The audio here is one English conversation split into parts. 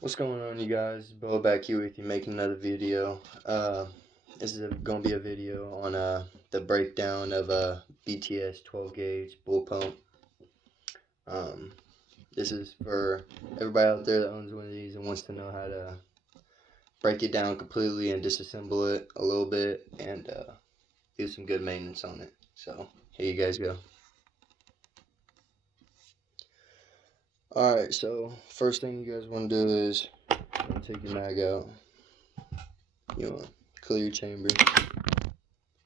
What's going on, you guys? Bo back here with you, making another video. This is going to be a video on the breakdown of a BTS 12 gauge bull pump. This is for everybody out there that owns one of these and wants to know how to break it down completely and disassemble it a little bit and do some good maintenance on it. So here you guys go. Alright, so first thing you guys want to do is take your mag out. You want to clear your chamber.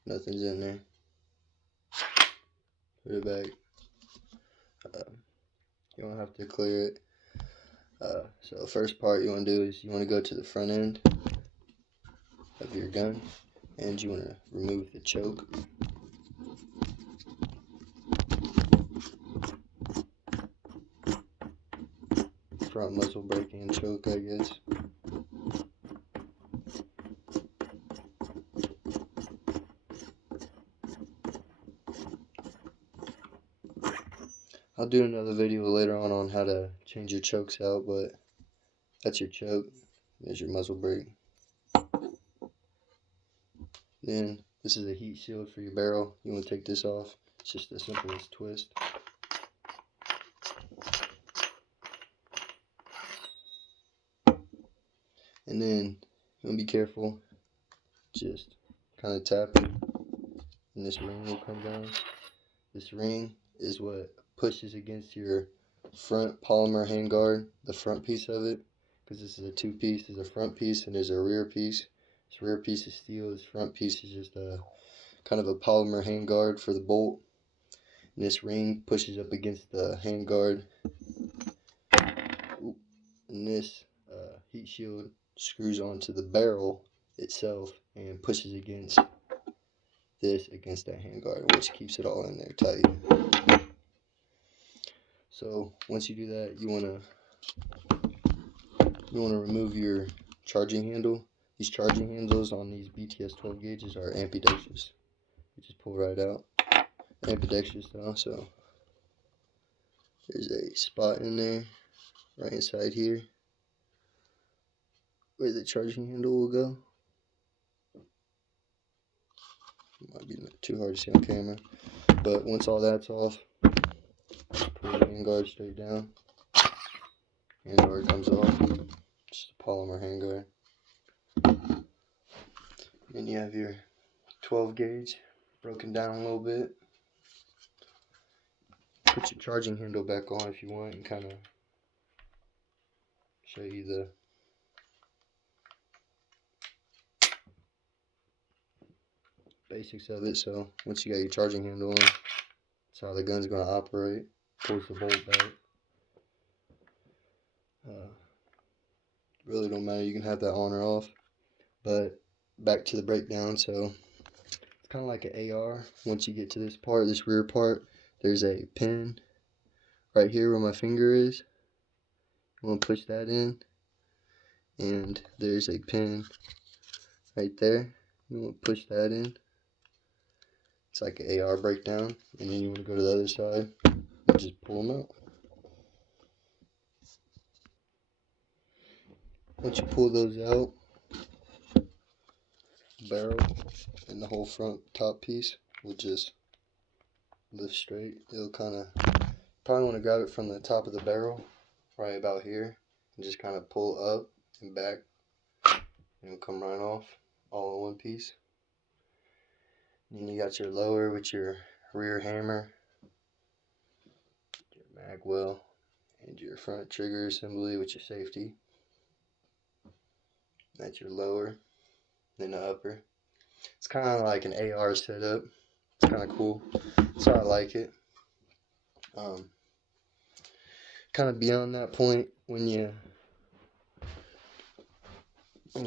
Nothing's in there. Put it back. You don't have to clear it. So the first part you want to do is you want to go to the front end of your gun and you want to remove the choke. Front muzzle brake and choke, I guess. I'll do another video later on how to change your chokes out, but that's your choke. There's your muzzle brake. Then this is a heat shield for your barrel. You want to take this off. It's just as simple as twist. And then you want to be careful. Just kind of tap it, and this ring will come down. This ring is what pushes against your front polymer handguard, the front piece of it, because this is a two-piece. There's a front piece and there's a rear piece. This rear piece is steel. This front piece is just a kind of a polymer handguard for the bolt. And this ring pushes up against the handguard. And this heat shield screws onto the barrel itself and pushes against this against that handguard, which keeps it all in there tight. So once you do that, you want to remove your charging handle. These charging handles on these BTS12 gauges are ambidextrous. You just pull right out. Ambidextrous though, so there's a spot in there right inside here where the charging handle will go. It might be too hard to see on camera, but once all that's off, pull the handguard straight down. Handguard comes off. Just a polymer handguard. Then you have your 12 gauge broken down a little bit. Put your charging handle back on if you want and kind of show you the basics of it. So once you got your charging handle on, that's how the gun's going to operate. Pulls the bolt back. Really don't matter, you can have that on or off. But back to the breakdown. So it's kind of like an AR. Once you get to this part, this rear part, there's a pin right here where my finger is. You want to push that in, and there's a pin right there. You want to push that in. It's like an AR breakdown. And then you want to go to the other side and just pull them out. Once you pull those out, the barrel and the whole front top piece will just lift straight. It'll kind of, probably want to grab it from the top of the barrel, right about here, and just kind of pull up and back, and it'll come right off, all in one piece. And then you got your lower with your rear hammer, your mag well, and your front trigger assembly with your safety. That's your lower, then the upper. It's kind of like an AR setup. It's kind of cool. So I like it. Kind of beyond that point, when you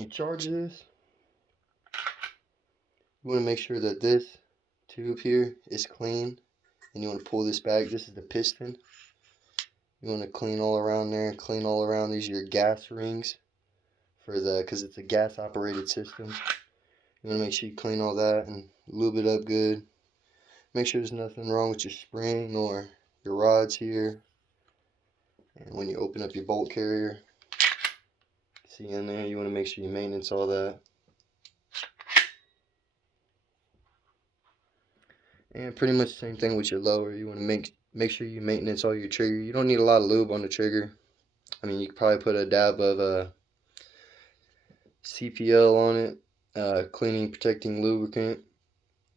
charge this, you want to make sure that this tube here is clean, and you want to pull this back. This is the piston. You want to clean all around there, clean all around. These are your gas rings for because it's a gas operated system. You want to make sure you clean all that and lube it up good. Make sure there's nothing wrong with your spring or your rods here. And when you open up your bolt carrier, see in there. You want to make sure you maintenance all that. And pretty much the same thing with your lower. You want to make sure you maintenance all your trigger. You don't need a lot of lube on the trigger. I mean, you could probably put a dab of CPL on it, cleaning, protecting lubricant.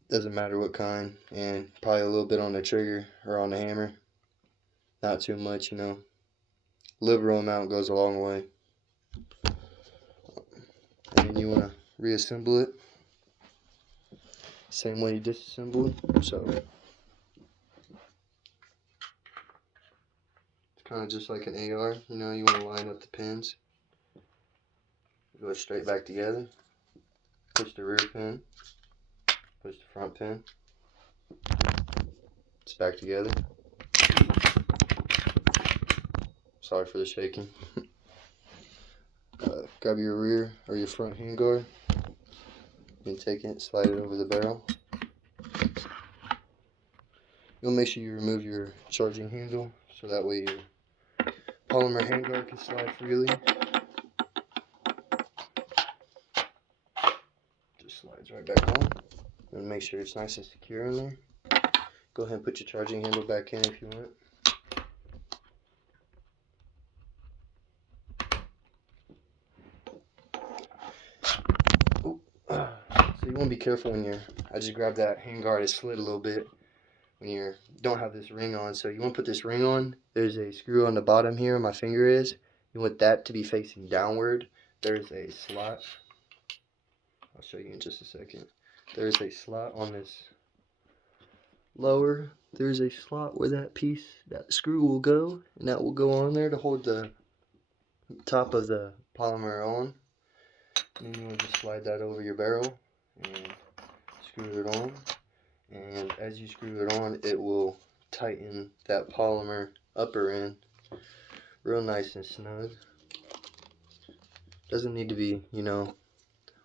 Doesn't matter what kind. And probably a little bit on the trigger or on the hammer. Not too much, you know. Liberal amount goes a long way. And then you want to reassemble it. Same way you disassemble it. So it's kind of just like an AR. You know, you want to line up the pins. Go straight back together. Push the rear pin. Push the front pin. It's back together. Sorry for the shaking. Grab your rear or your front handguard. You can take it, slide it over the barrel. You'll make sure you remove your charging handle so that way your polymer handguard can slide freely. Just slides right back on. And make sure it's nice and secure in there. Go ahead and put your charging handle back in if you want. So you want to be careful when I just grabbed that handguard, it slid a little bit when you don't have this ring on. So you want to put this ring on. There's a screw on the bottom here where my finger is. You want that to be facing downward. There's a slot. I'll show you in just a second. There's a slot on this lower. There's a slot where that screw will go, and that will go on there to hold the top of the polymer on. And then you want to just slide that over your barrel and screw it on. And as you screw it on, it will tighten that polymer upper end real nice and snug. Doesn't need to be, you know,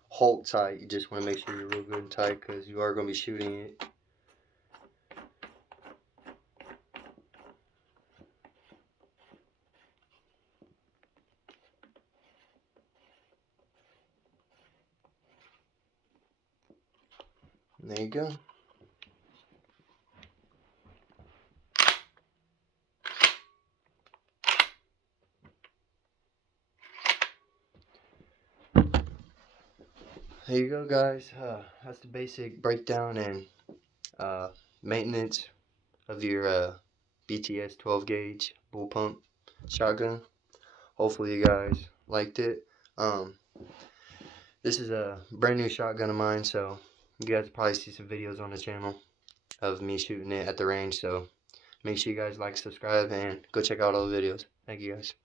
Hulk tight. You just want to make sure you're real good and tight because you are going to be shooting it. And there you go. There you go, guys. That's the basic breakdown and maintenance of your BTS12 gauge bullpump shotgun. Hopefully you guys liked it. This is a brand new shotgun of mine, so you guys will probably see some videos on the channel of me shooting it at the range. So make sure you guys like, subscribe, and go check out all the videos. Thank you, guys.